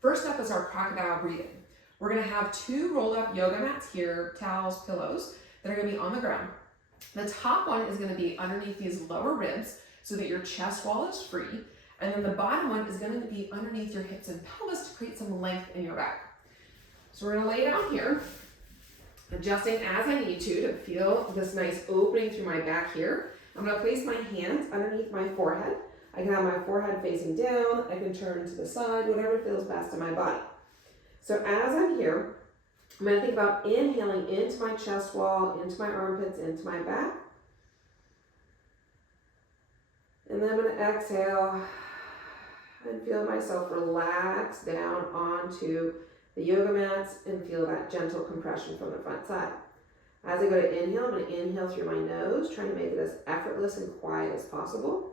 First up is our crocodile breathing. We're gonna have 2 rolled up yoga mats here, towels, pillows, that are gonna be on the ground. The top one is gonna be underneath these lower ribs so that your chest wall is free. And then the bottom one is going to be underneath your hips and pelvis to create some length in your back. So we're going to lay down here, adjusting as I need to feel this nice opening through my back here. I'm going to place my hands underneath my forehead. I can have my forehead facing down. I can turn to the side, whatever feels best in my body. So as I'm here, I'm going to think about inhaling into my chest wall, into my armpits, into my back. And then I'm going to exhale and feel myself relax down onto the yoga mats and feel that gentle compression from the front side. As I go to inhale, I'm going to inhale through my nose, trying to make it as effortless and quiet as possible.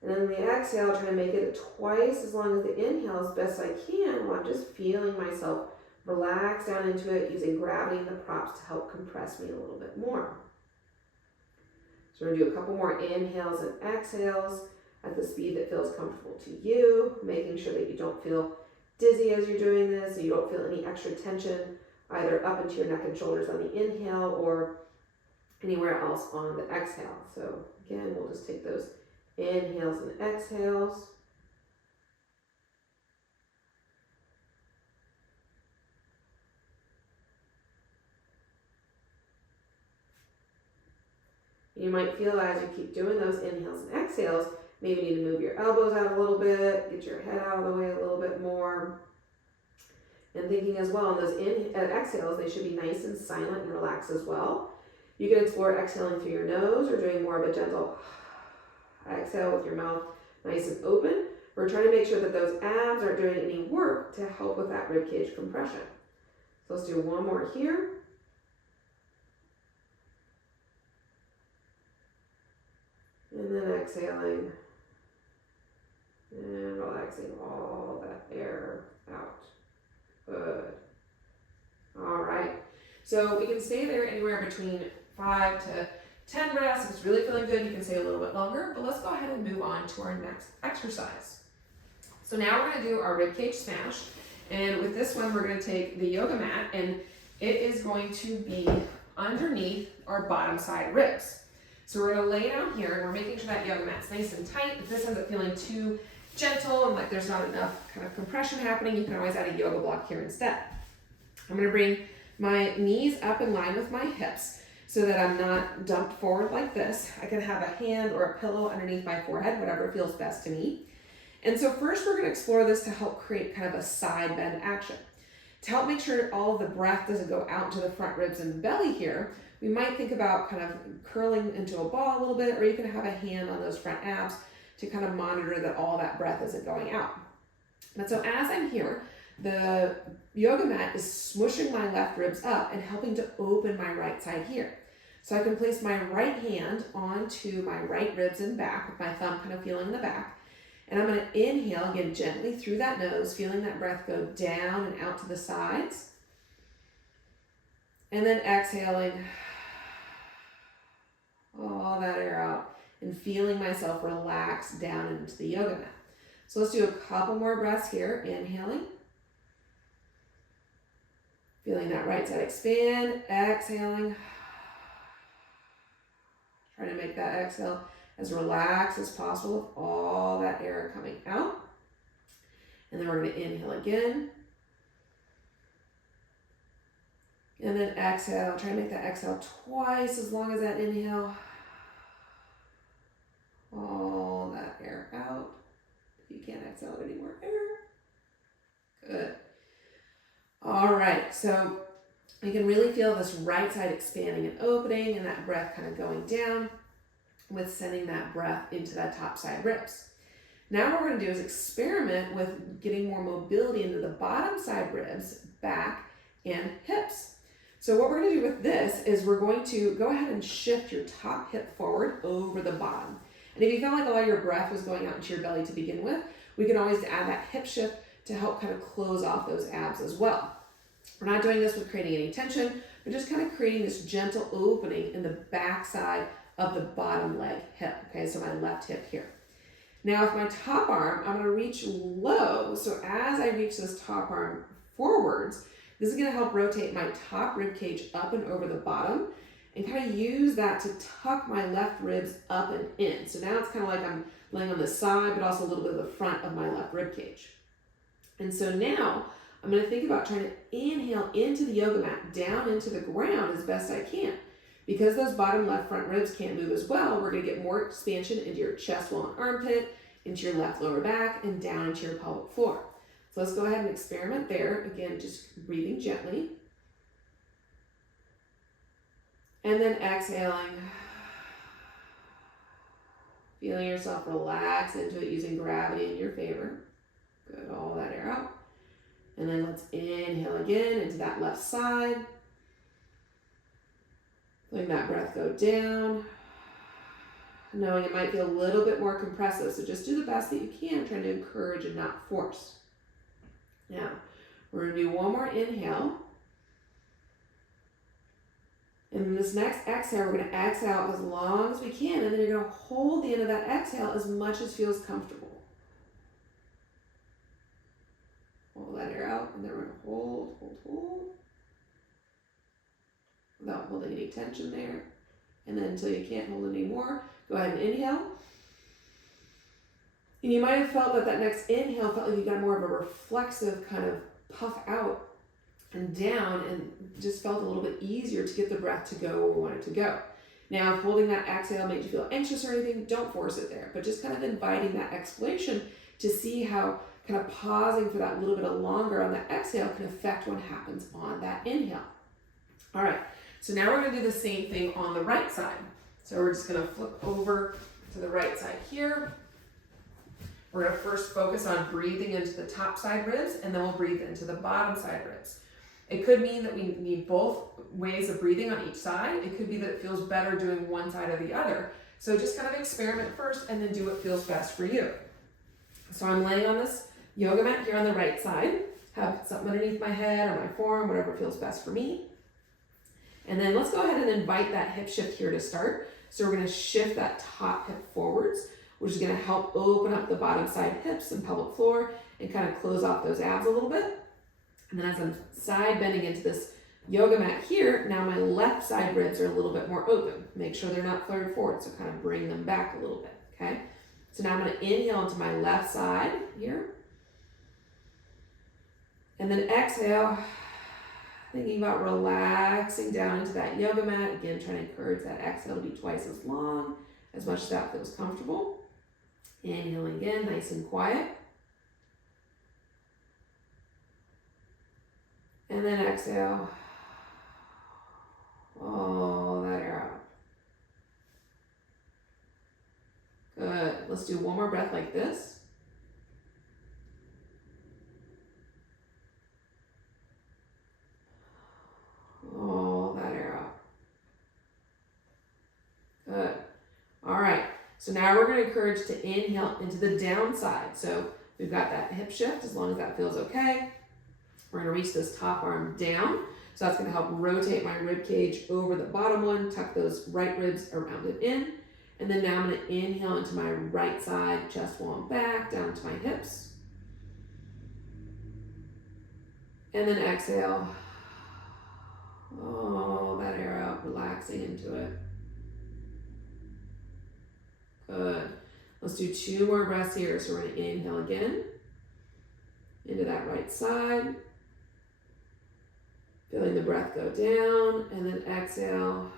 And then the exhale, trying to make it twice as long as the inhale as best I can while I'm just feeling myself relax down into it, using gravity and the props to help compress me a little bit more. So we're going to do a couple more inhales and exhales at the speed that feels comfortable to you, making sure that you don't feel dizzy as you're doing this, and you don't feel any extra tension either up into your neck and shoulders on the inhale or anywhere else on the exhale. So again, we'll just take those inhales and exhales. You might feel as you keep doing those inhales and exhales, maybe you need to move your elbows out a little bit, get your head out of the way a little bit more. And thinking as well, on those exhales, they should be nice and silent and relaxed as well. You can explore exhaling through your nose or doing more of a gentle exhale with your mouth nice and open. We're trying to make sure that those abs aren't doing any work to help with that ribcage compression. So let's do one more here. And then exhaling and relaxing all that air out. Good. All right. So we can stay there anywhere between 5 to 10 breaths. If it's really feeling good, you can stay a little bit longer, but let's go ahead and move on to our next exercise. So now we're going to do our ribcage smash. And with this one, we're going to take the yoga mat and it is going to be underneath our bottom side ribs. So we're going to lay down here and we're making sure that yoga mat's nice and tight. If this ends up feeling too gentle and like there's not enough kind of compression happening, you can always add a yoga block here instead. I'm going to bring my knees up in line with my hips so that I'm not dumped forward like this. I can have a hand or a pillow underneath my forehead, whatever feels best to me. And so first we're going to explore this to help create kind of a side bend action. To help make sure all of the breath doesn't go out to the front ribs and belly here, we might think about kind of curling into a ball a little bit, or you can have a hand on those front abs to kind of monitor that all that breath isn't going out. But so as I'm here, the yoga mat is smushing my left ribs up and helping to open my right side here. So I can place my right hand onto my right ribs and back with my thumb kind of feeling the back. And I'm going to inhale again gently through that nose, feeling that breath go down and out to the sides. And then exhaling all that air out and feeling myself relax down into the yoga mat. So let's do a couple more breaths here. Inhaling. Feeling that right side expand. Exhaling. Trying to make that exhale as relaxed as possible with all that air coming out. And then we're going to inhale again. And then exhale. Try to make that exhale twice as long as that inhale. All that air out. You can't exhale any more air. Good. All right. So you can really feel this right side expanding and opening and that breath kind of going down with sending that breath into that top side ribs. Now what we're going to do is experiment with getting more mobility into the bottom side ribs, back, and hips. So what we're going to do with this is we're going to go ahead and shift your top hip forward over the bottom. And if you felt like a lot of your breath was going out into your belly to begin with, we can always add that hip shift to help kind of close off those abs as well. We're not doing this with creating any tension. We're just kind of creating this gentle opening in the back side of the bottom leg hip. Okay, so my left hip here. Now with my top arm, I'm gonna reach low. So as I reach this top arm forwards, this is gonna help rotate my top rib cage up and over the bottom and kind of use that to tuck my left ribs up and in. So now it's kind of like I'm laying on the side, but also a little bit of the front of my left rib cage. And so now I'm gonna think about trying to inhale into the yoga mat, down into the ground as best I can. Because those bottom left front ribs can't move as well, we're gonna get more expansion into your chest wall and armpit, into your left lower back, and down into your pelvic floor. So let's go ahead and experiment there. Again, just breathing gently. And then exhaling. Feeling yourself relax into it using gravity in your favor. Good, all that air out. And then let's inhale again into that left side. Letting that breath go down. Knowing it might feel a little bit more compressive, so just do the best that you can, trying to encourage and not force. Now, we're gonna do one more inhale. And then this next exhale, we're gonna exhale as long as we can, and then you're gonna hold the end of that exhale as much as feels comfortable. Hold that air out, and then we're gonna hold. Without holding any tension there. And then until you can't hold anymore, go ahead and inhale. And you might have felt that next inhale felt like you got more of a reflexive kind of puff out and down, and just felt a little bit easier to get the breath to go where we want it to go. Now, if holding that exhale made you feel anxious or anything, don't force it there, but just kind of inviting that exploration to see how kind of pausing for that little bit of longer on that exhale can affect what happens on that inhale. All right. So now we're going to do the same thing on the right side. So we're just going to flip over to the right side here. We're going to first focus on breathing into the top side ribs, and then we'll breathe into the bottom side ribs. It could mean that we need both ways of breathing on each side. It could be that it feels better doing one side or the other. So just kind of experiment first and then do what feels best for you. So I'm laying on this yoga mat here on the right side. Have something underneath my head or my forearm, whatever feels best for me. And then let's go ahead and invite that hip shift here to start. So we're going to shift that top hip forwards, which is going to help open up the bottom side hips and pelvic floor and kind of close off those abs a little bit. And then as I'm side bending into this yoga mat here, now my left side ribs are a little bit more open. Make sure they're not flared forward, so kind of bring them back a little bit, okay? So now I'm going to inhale into my left side here. And then exhale. Thinking about relaxing down into that yoga mat. Again, trying to encourage that exhale to be twice as long, as much as that feels comfortable. Inhaling again, nice and quiet. And then exhale. All that air out. Good. Let's do one more breath like this. All that air out. Good. All right. So now we're going to encourage to inhale into the down side. So we've got that hip shift as long as that feels okay. We're going to reach this top arm down. So that's going to help rotate my rib cage over the bottom one, tuck those right ribs around and in. And then now I'm going to inhale into my right side, chest wall and back, down to my hips. And then exhale. Oh, that air out, relaxing into it. Good. Let's do 2 more breaths here. So we're going to inhale again into that right side. Feeling the breath go down, and then exhale.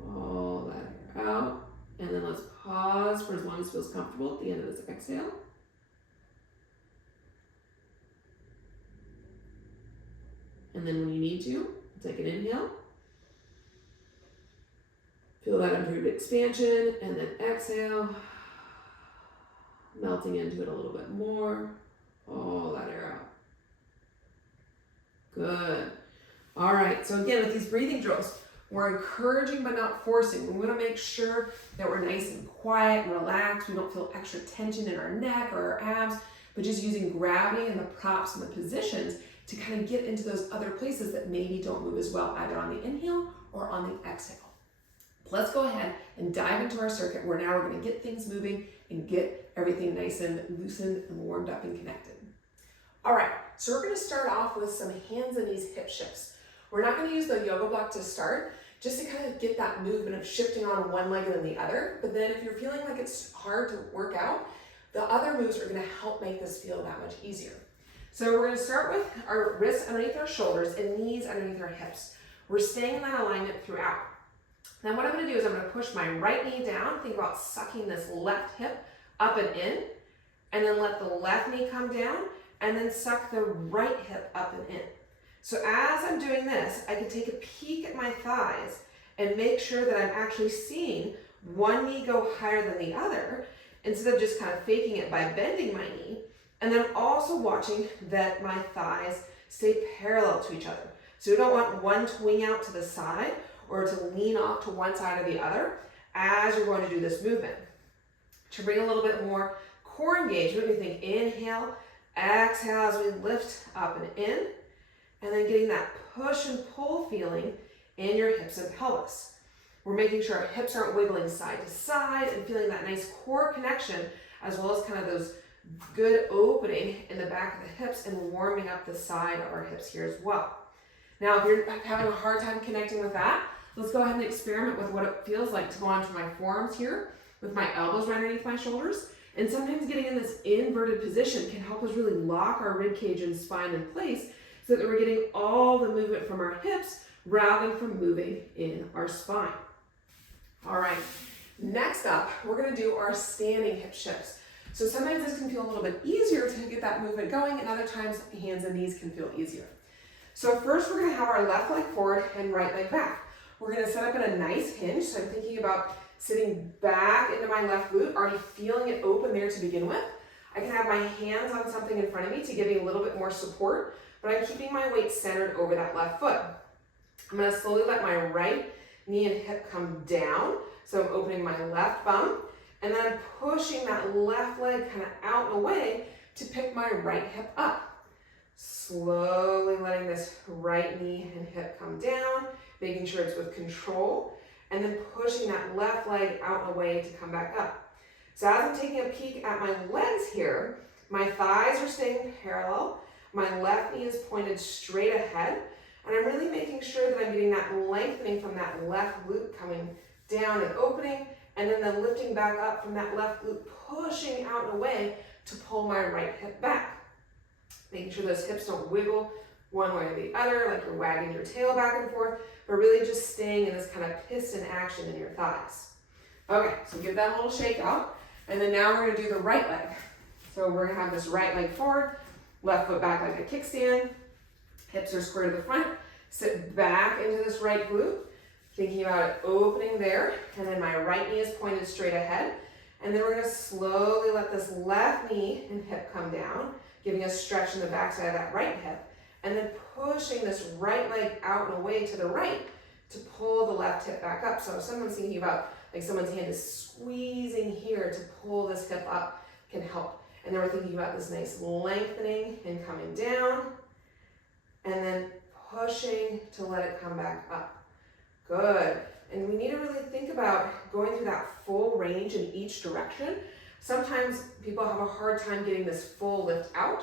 All that air out. And then let's pause for as long as it feels comfortable at the end of this exhale. And then when you need to, take an inhale. Feel that improved expansion, and then exhale. Melting into it a little bit more. All that air out. Good. All right, so again, with these breathing drills, we're encouraging but not forcing. We want to make sure that we're nice and quiet and relaxed. We don't feel extra tension in our neck or our abs, but just using gravity and the props and the positions to kind of get into those other places that maybe don't move as well, either on the inhale or on the exhale. Let's go ahead and dive into our circuit where now we're going to get things moving and get everything nice and loosened and warmed up and connected. All right, so we're going to start off with some hands and knees hip shifts. We're not going to use the yoga block to start, just to kind of get that movement of shifting on one leg and then the other. But then if you're feeling like it's hard to work out, the other moves are going to help make this feel that much easier. So we're going to start with our wrists underneath our shoulders and knees underneath our hips. We're staying in that alignment throughout. Now what I'm going to do is I'm going to push my right knee down. Think about sucking this left hip up and in, and then let the left knee come down, and then suck the right hip up and in. So as I'm doing this, I can take a peek at my thighs and make sure that I'm actually seeing one knee go higher than the other, instead of just kind of faking it by bending my knee. And then I'm also watching that my thighs stay parallel to each other. So we don't want one to wing out to the side or to lean off to one side or the other as you're going to do this movement. To bring a little bit more core engagement, we think inhale, exhale as we lift up and in, and then getting that push and pull feeling in your hips and pelvis. We're making sure our hips aren't wiggling side to side and feeling that nice core connection, as well as kind of those good opening in the back of the hips and warming up the side of our hips here as well. Now, if you're having a hard time connecting with that, let's go ahead and experiment with what it feels like to go onto my forearms here with my elbows right underneath my shoulders. And sometimes getting in this inverted position can help us really lock our rib cage and spine in place so that we're getting all the movement from our hips rather than from moving in our spine. All right, next up, we're gonna do our standing hip shifts. So sometimes this can feel a little bit easier to get that movement going, and other times hands and knees can feel easier. So first we're gonna have our left leg forward and right leg back. We're gonna set up in a nice hinge. So I'm thinking about sitting back into my left glute, already feeling it open there to begin with. I can have my hands on something in front of me to give me a little bit more support, but I'm keeping my weight centered over that left foot. I'm gonna slowly let my right knee and hip come down. So I'm opening my left bum, and then I'm pushing that left leg kind of out and away to pick my right hip up. Slowly letting this right knee and hip come down, making sure it's with control, and then pushing that left leg out and away to come back up. So as I'm taking a peek at my legs here, my thighs are staying parallel, my left knee is pointed straight ahead, and I'm really making sure that I'm getting that lengthening from that left glute coming down and opening, and then the lifting back up from that left glute, pushing out and away to pull my right hip back. Making sure those hips don't wiggle one way or the other, like you're wagging your tail back and forth, but really just staying in this kind of piston action in your thighs. Okay, so give that a little shake out, and then now we're gonna do the right leg. So we're gonna have this right leg forward, left foot back like a kickstand, hips are square to the front, sit back into this right glute, thinking about it opening there, and then my right knee is pointed straight ahead, and then we're gonna slowly let this left knee and hip come down, giving a stretch in the backside of that right hip, and then pushing this right leg out and away to the right to pull the left hip back up. So if someone's thinking about, like someone's hand is squeezing here to pull this hip up, can help. And then we're thinking about this nice lengthening and coming down, and then pushing to let it come back up. Good. And we need to really think about going through that full range in each direction. Sometimes people have a hard time getting this full lift out,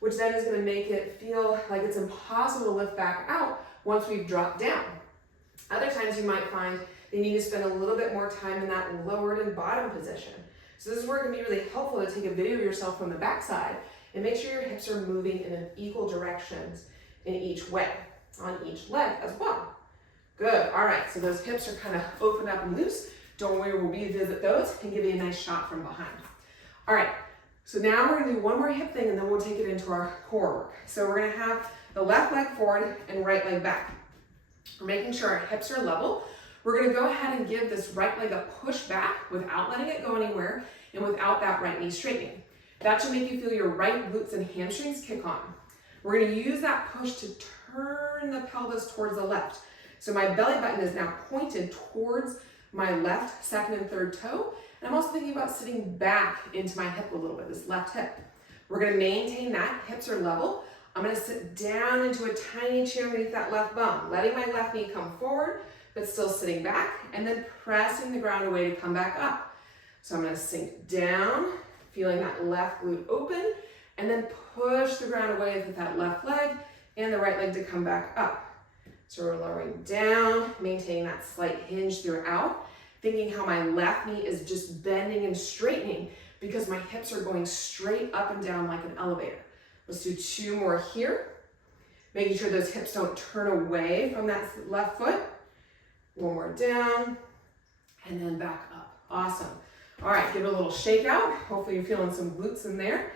which then is going to make it feel like it's impossible to lift back out once we've dropped down. Other times you might find they need to spend a little bit more time in that lowered and bottom position. So this is where it can be really helpful to take a video of yourself from the backside and make sure your hips are moving in equal directions in each way, on each leg as well. Good, all right, so those hips are kind of open up and loose. Don't worry, we'll revisit those and give you a nice shot from behind. All right, so now we're gonna do one more hip thing and then we'll take it into our core work. So we're gonna have the left leg forward and right leg back. We're making sure our hips are level. We're gonna go ahead and give this right leg a push back without letting it go anywhere and without that right knee straightening. That should make you feel your right glutes and hamstrings kick on. We're gonna use that push to turn the pelvis towards the left. So my belly button is now pointed towards my left, second and third toe. And I'm also thinking about sitting back into my hip a little bit, this left hip. We're gonna maintain that, hips are level. I'm gonna sit down into a tiny chair underneath that left bum, letting my left knee come forward, but still sitting back, and then pressing the ground away to come back up. So I'm gonna sink down, feeling that left glute open, and then push the ground away with that left leg and the right leg to come back up. So we're lowering down, maintaining that slight hinge throughout, thinking how my left knee is just bending and straightening because my hips are going straight up and down like an elevator. Let's do 2 more here. Making sure those hips don't turn away from that left foot. 1 more down, and then back up. Awesome. All right, give it a little shake out. Hopefully you're feeling some glutes in there.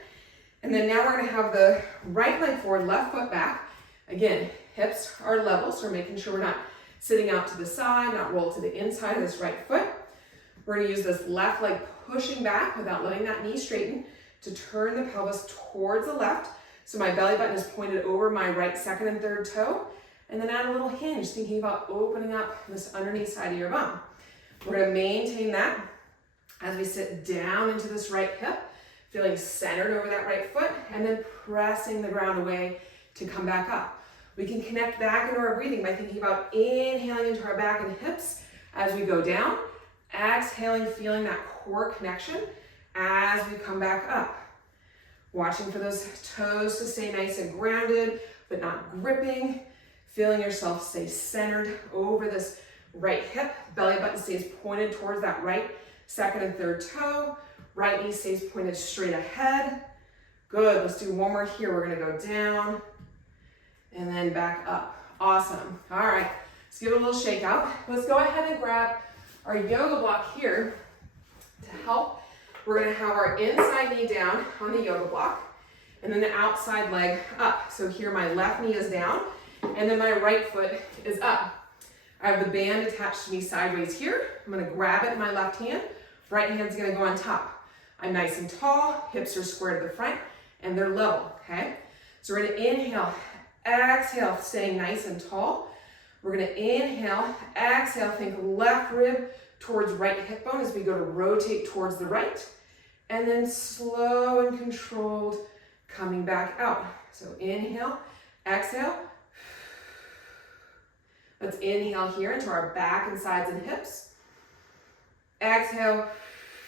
And then now we're gonna have the right leg forward, left foot back. Again, hips are level, so we're making sure we're not sitting out to the side, not roll to the inside of this right foot. We're gonna use this left leg pushing back without letting that knee straighten to turn the pelvis towards the left. So my belly button is pointed over my right second and third toe. And then add a little hinge, thinking about opening up this underneath side of your bum. We're gonna maintain that as we sit down into this right hip, feeling centered over that right foot, and then pressing the ground away to come back up. We can connect back into our breathing by thinking about inhaling into our back and hips as we go down, exhaling, feeling that core connection as we come back up. Watching for those toes to stay nice and grounded, but not gripping. Feeling yourself stay centered over this right hip. Belly button stays pointed towards that right second and third toe. Right knee stays pointed straight ahead. Good, let's do 1 more here. We're gonna go down and then back up. Awesome. All right, let's give it a little shake out. Let's go ahead and grab our yoga block here to help. We're gonna have our inside knee down on the yoga block and then the outside leg up. So here my left knee is down and then my right foot is up. I have the band attached to me sideways here. I'm gonna grab it in my left hand. Right hand's gonna go on top. I'm nice and tall, hips are square to the front, and they're level, okay? So we're gonna inhale, exhale, staying nice and tall. We're gonna inhale, exhale, think left rib towards right hip bone as we go to rotate towards the right, and then slow and controlled coming back out. So inhale, exhale. Let's inhale here into our back and sides and hips. Exhale,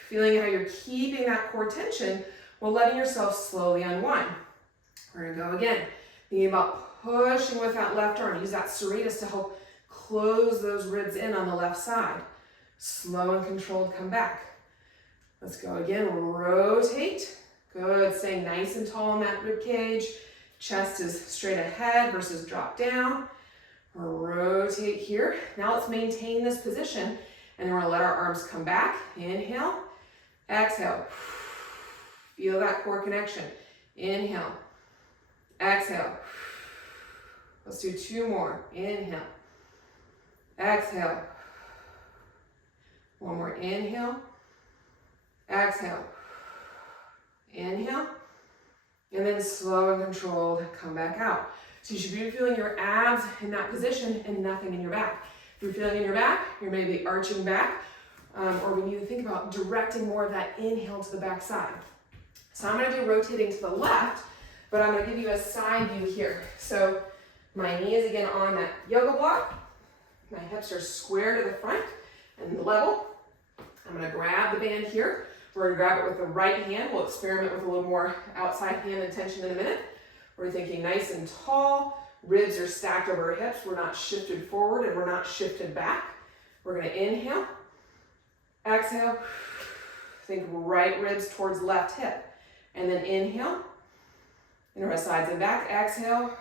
feeling how you're keeping that core tension while letting yourself slowly unwind. We're gonna go again, thinking about pushing with that left arm. Use that serratus to help close those ribs in on the left side. Slow and controlled, come back. Let's go again, rotate. Good, staying nice and tall in that rib cage. Chest is straight ahead versus drop down. Rotate here. Now let's maintain this position and then we're gonna let our arms come back. Inhale, exhale. Feel that core connection. Inhale, exhale. Let's do 2 more. Inhale, exhale. 1 more. Inhale, exhale. Inhale, and then slow and controlled, come back out. So you should be feeling your abs in that position and nothing in your back. If you're feeling in your back, you're maybe arching back, or we need to think about directing more of that inhale to the back side. So I'm gonna do rotating to the left, but I'm gonna give you a side view here. So my knee is again on that yoga block. My hips are square to the front and level. I'm gonna grab the band here. We're gonna grab it with the right hand. We'll experiment with a little more outside hand and tension in a minute. We're thinking nice and tall. Ribs are stacked over our hips. We're not shifted forward and we're not shifted back. We're gonna inhale, exhale. Think right ribs towards left hip. And then inhale, into our sides and back. Exhale,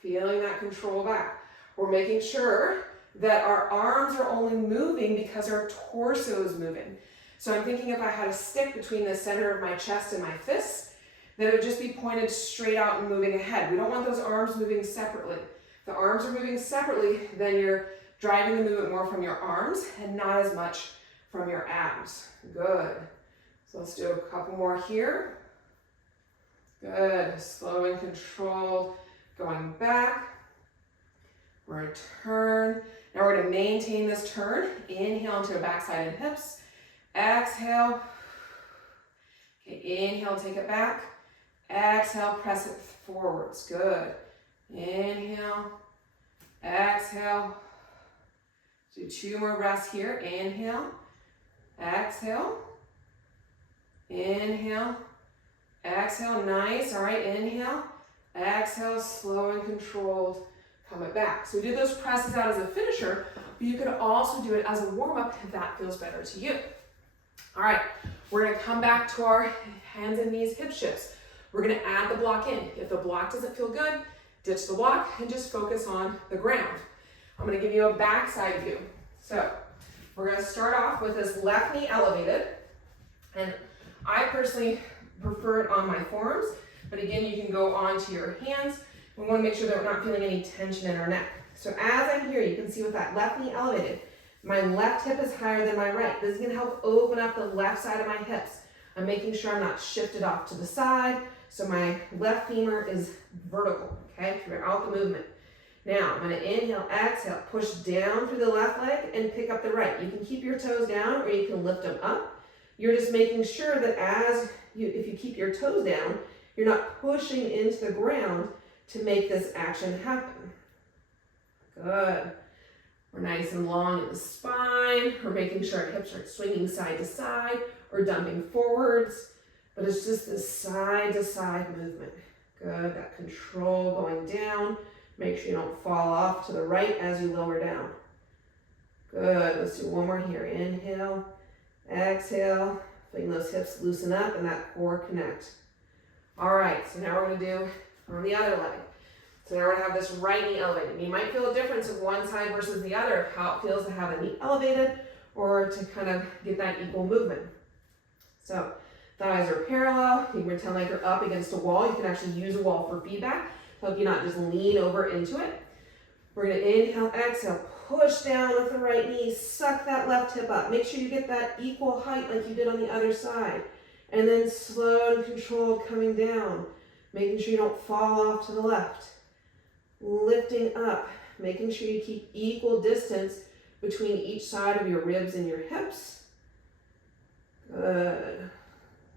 feeling that control back. We're making sure that our arms are only moving because our torso is moving. So I'm thinking if I had a stick between the center of my chest and my fists, that it would just be pointed straight out and moving ahead. We don't want those arms moving separately. If the arms are moving separately, then you're driving the movement more from your arms and not as much from your abs. Good. So let's do a couple more here. Good. Slow and controlled. Going back. We're gonna turn. Now we're gonna maintain this turn. Inhale into the backside and hips. Exhale. Okay, inhale, take it back. Exhale, press it forwards. Good. Inhale. Exhale. Do 2 more breaths here. Inhale, exhale, inhale, exhale. Nice. All right, inhale, exhale, slow and controlled. Come it back. So we did those presses out as a finisher, but you could also do it as a warm-up if that feels better to you. All right, we're gonna come back to our hands and knees hip shifts. We're gonna add the block in. If the block doesn't feel good, ditch the block and just focus on the ground. I'm gonna give you a backside view. So we're gonna start off with this left knee elevated. And I personally prefer it on my forearms, but again, you can go onto your hands. We wanna make sure that we're not feeling any tension in our neck. So as I'm here, you can see with that left knee elevated, my left hip is higher than my right. This is gonna help open up the left side of my hips. I'm making sure I'm not shifted off to the side, so my left femur is vertical, okay, throughout the movement. Now, I'm gonna inhale, exhale, push down through the left leg and pick up the right. You can keep your toes down or you can lift them up. You're just making sure that if you keep your toes down, you're not pushing into the ground to make this action happen. Good. We're nice and long in the spine. We're making sure our hips aren't swinging side to side or dumping forwards, but it's just this side to side movement. Good, that control going down. Make sure you don't fall off to the right as you lower down. Good, let's do one more here. Inhale, exhale, feeling those hips loosen up and that core connect. All right, so now we're gonna do on the other leg. So now we're gonna have this right knee elevated. You might feel a difference of one side versus the other, how it feels to have the knee elevated or to kind of get that equal movement. So thighs are parallel. You can pretend like you're up against a wall. You can actually use a wall for feedback to help you not just lean over into it. We're gonna inhale, exhale, push down with the right knee, suck that left hip up. Make sure you get that equal height like you did on the other side. And then slow and controlled coming down, making sure you don't fall off to the left. Lifting up, making sure you keep equal distance between each side of your ribs and your hips. Good.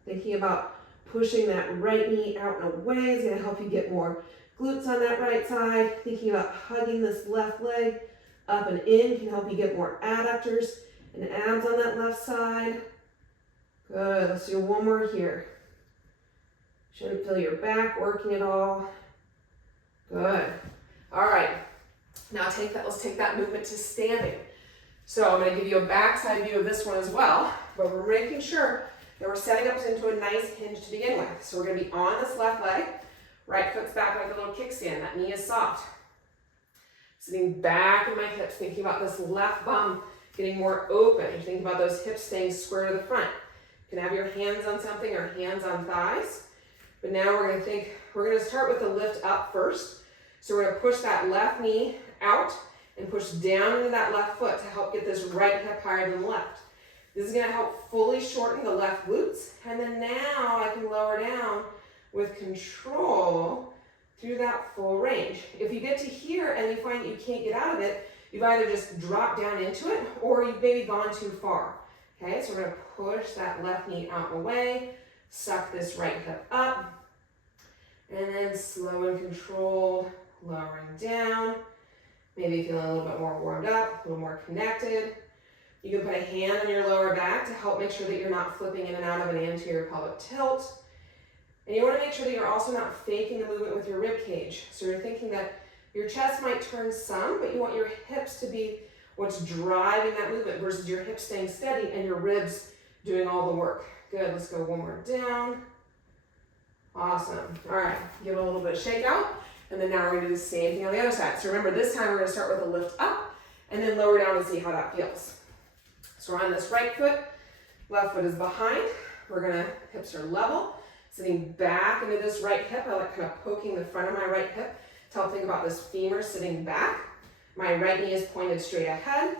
Thinking about pushing that right knee out and away is going to help you get more glutes on that right side. Thinking about hugging this left leg up and in can help you get more adductors and abs on that left side. Good. Let's do one more here. Shouldn't feel your back working at all. Good. All right. Now let's take that movement to standing. So I'm going to give you a backside view of this one as well, but we're making sure that we're setting up into a nice hinge to begin with. So we're going to be on this left leg, right foot's back like a little kickstand. That knee is soft. Sitting back in my hips, thinking about this left bum getting more open. You're thinking about those hips staying square to the front. You can have your hands on something or hands on thighs. But now we're going to start with the lift up first. So we're going to push that left knee out and push down into that left foot to help get this right hip higher than the left. This is going to help fully shorten the left glutes. And then now I can lower down with control through that full range. If you get to here and you find that you can't get out of it, you've either just dropped down into it or you've maybe gone too far. Okay, so we're going to push that left knee out and away, suck this right hip up, and then slow and controlled, lowering down. Maybe feeling a little bit more warmed up, a little more connected. You can put a hand on your lower back to help make sure that you're not flipping in and out of an anterior pelvic tilt. And you want to make sure that you're also not faking the movement with your rib cage. So you're thinking that your chest might turn some, but you want your hips to be what's driving that movement versus your hips staying steady and your ribs doing all the work. Good, let's go one more down. Awesome. All right, give it a little bit of shake out. And then now we're going to do the same thing on the other side. So remember, this time we're going to start with a lift up and then lower down and see how that feels. So we're on this right foot, left foot is behind. We're going to, hips are level, sitting back into this right hip. I like kind of poking the front of my right hip to help think about this femur sitting back. My right knee is pointed straight ahead.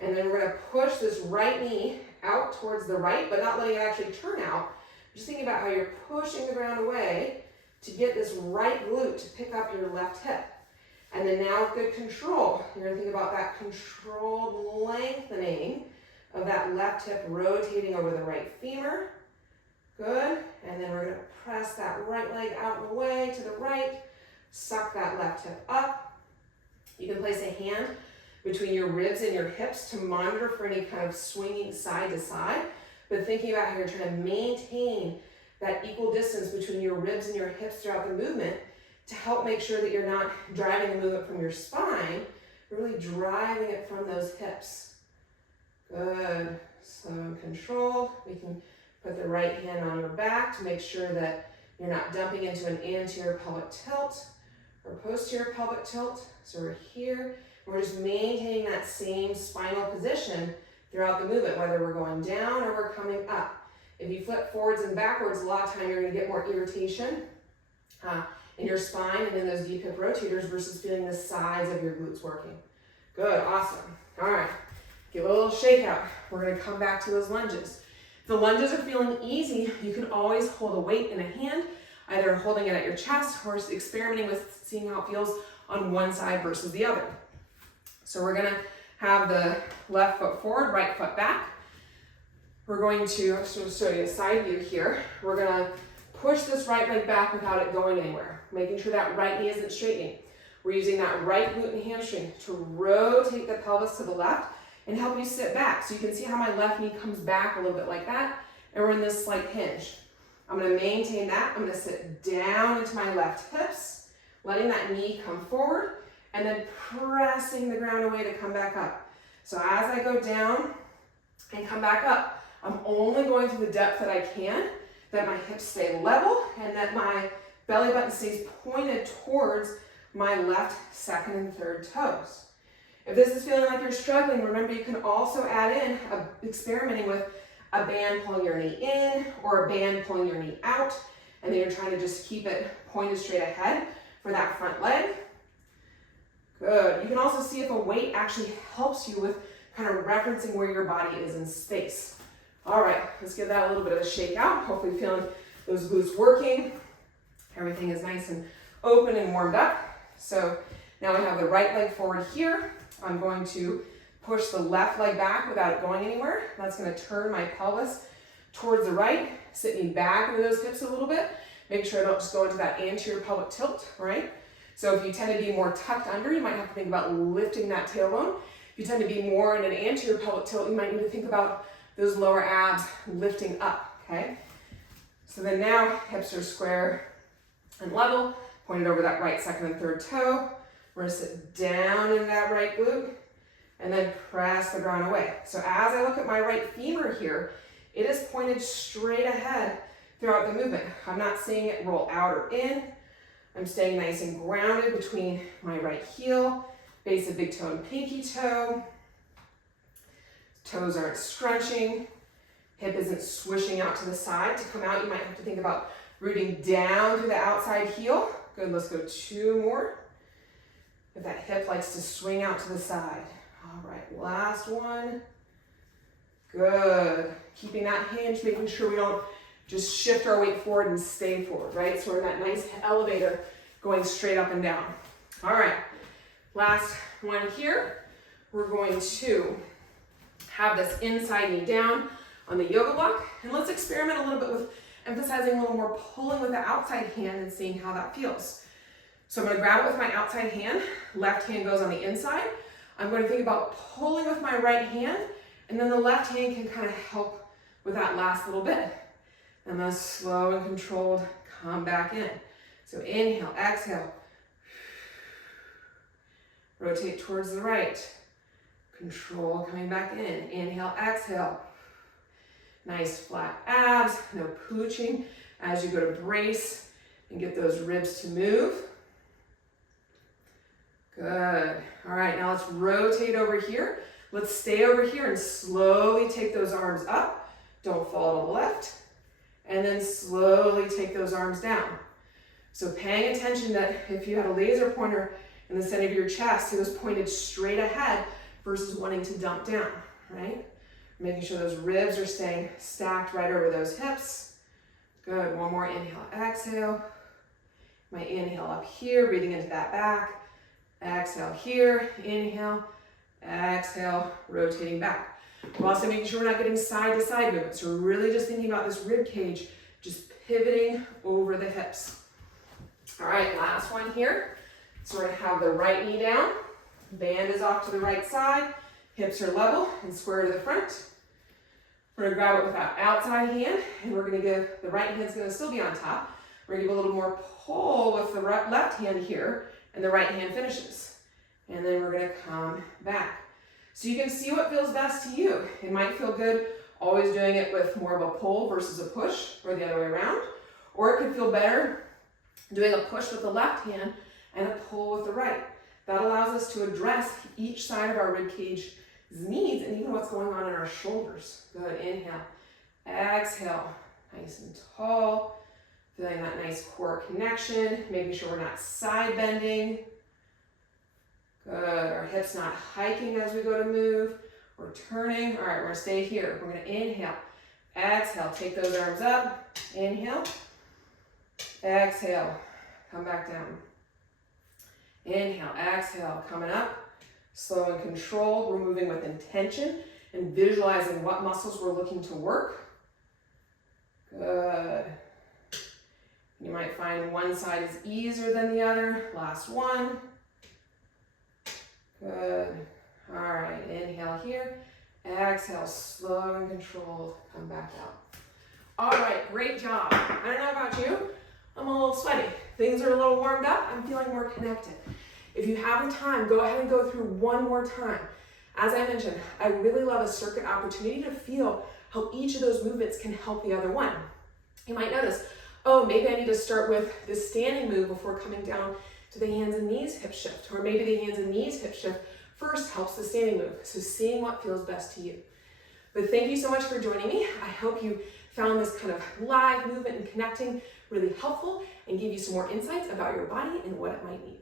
And then we're going to push this right knee out towards the right, but not letting it actually turn out. Just thinking about how you're pushing the ground away to get this right glute to pick up your left hip. And then now with good control, you're going to think about that controlled lengthening of that left hip rotating over the right femur. Good. And then we're going to press that right leg out and away to the right, suck that left hip up. You can place a hand between your ribs and your hips to monitor for any kind of swinging side to side, but thinking about how you're trying to maintain that equal distance between your ribs and your hips throughout the movement to help make sure that you're not driving the movement from your spine, but really driving it from those hips. Good, slow and controlled. We can put the right hand on your back to make sure that you're not dumping into an anterior pelvic tilt or posterior pelvic tilt. So we're here, and we're just maintaining that same spinal position throughout the movement, whether we're going down or we're coming up. If you flip forwards and backwards, a lot of time you're going to get more irritation in your spine and in those deep hip rotators versus feeling the sides of your glutes working. Good, awesome. All right, give it a little shake out. We're going to come back to those lunges. If the lunges are feeling easy, you can always hold a weight in a hand, either holding it at your chest or experimenting with seeing how it feels on one side versus the other. So we're going to have the left foot forward, right foot back. We're going to, I'm just going to show you a side view here. We're going to push this right leg back without it going anywhere, making sure that right knee isn't straightening. We're using that right glute and hamstring to rotate the pelvis to the left and help you sit back. So you can see how my left knee comes back a little bit like that, and we're in this slight hinge. I'm going to maintain that. I'm going to sit down into my left hips, letting that knee come forward, and then pressing the ground away to come back up. So as I go down and come back up, I'm only going to the depth that I can, that my hips stay level, and that my belly button stays pointed towards my left, second, and third toes. If this is feeling like you're struggling, remember you can also add in experimenting with a band pulling your knee in or a band pulling your knee out, and then you're trying to just keep it pointed straight ahead for that front leg. Good. You can also see if a weight actually helps you with kind of referencing where your body is in space. All right, let's give that a little bit of a shake out. Hopefully feeling those glutes working. Everything is nice and open and warmed up. So now we have the right leg forward here. I'm going to push the left leg back without it going anywhere. That's going to turn my pelvis towards the right, sit me back into those hips a little bit. Make sure I don't just go into that anterior pelvic tilt, right? So if you tend to be more tucked under, you might have to think about lifting that tailbone. If you tend to be more in an anterior pelvic tilt, you might need to think about those lower abs lifting up, okay? So then now hips are square and level, pointed over that right, second, and third toe. We're gonna sit down in that right glute and then press the ground away. So as I look at my right femur here, it is pointed straight ahead throughout the movement. I'm not seeing it roll out or in. I'm staying nice and grounded between my right heel, base of big toe and pinky toe. Toes aren't scrunching. Hip isn't swishing out to the side. To come out, you might have to think about rooting down through the outside heel. Good, let's go 2 more. If that hip likes to swing out to the side. All right, last one. Good. Keeping that hinge, making sure we don't just shift our weight forward and stay forward, right? So we're in that nice elevator going straight up and down. All right, last one here. We're going to have this inside knee down on the yoga block, and let's experiment a little bit with emphasizing a little more pulling with the outside hand and seeing how that feels. So I'm going to grab it with my outside hand, left hand goes on the inside. I'm going to think about pulling with my right hand, and then the left hand can kind of help with that last little bit. And then slow and controlled, come back in. So inhale, exhale. Rotate towards the right. Control coming back in. Inhale, exhale. Nice flat abs, no pooching as you go to brace and get those ribs to move. Good. All right, now let's rotate over here. Let's stay over here and slowly take those arms up. Don't fall to the left. And then slowly take those arms down. So paying attention that if you had a laser pointer in the center of your chest, it was pointed straight ahead versus wanting to dump down, right? Making sure those ribs are staying stacked right over those hips. Good, one more inhale, exhale. My inhale up here, breathing into that back. Exhale here, inhale, exhale, rotating back. We're also making sure we're not getting side to side movements. So we're really just thinking about this rib cage, just pivoting over the hips. All right, last one here. So we're gonna have the right knee down, Band is off to the right side, hips are level and square to the front. We're gonna grab it with that outside hand, and we're gonna give, the right hand's gonna still be on top. We're gonna give a little more pull with the left hand here, and the right hand finishes. And then we're gonna come back. So you can see what feels best to you. It might feel good always doing it with more of a pull versus a push, or the other way around. Or it could feel better doing a push with the left hand and a pull with the right. That allows us to address each side of our rib cage's needs and even what's going on in our shoulders. Good, inhale, exhale, nice and tall. Feeling that nice core connection, making sure we're not side bending. Good, our hips not hiking as we go to move. We're turning. All right, we're gonna stay here. We're gonna inhale, exhale, take those arms up. Inhale, exhale, come back down. Inhale, exhale, coming up. Slow and controlled. We're moving with intention and visualizing what muscles we're looking to work. Good. You might find one side is easier than the other. Last one. Good. All right, inhale here. Exhale, slow and controlled. Come back out. All right, great job. I don't know about you. I'm a little sweaty. Things are a little warmed up. I'm feeling more connected. If you have the time, go ahead and go through one more time. As I mentioned, I really love a circuit opportunity to feel how each of those movements can help the other one. You might notice, oh, maybe I need to start with this standing move before coming down to the hands and knees hip shift. Or maybe the hands and knees hip shift first helps the standing move. So seeing what feels best to you. But thank you so much for joining me. I hope you found this kind of live movement and connecting really helpful and gave you some more insights about your body and what it might need.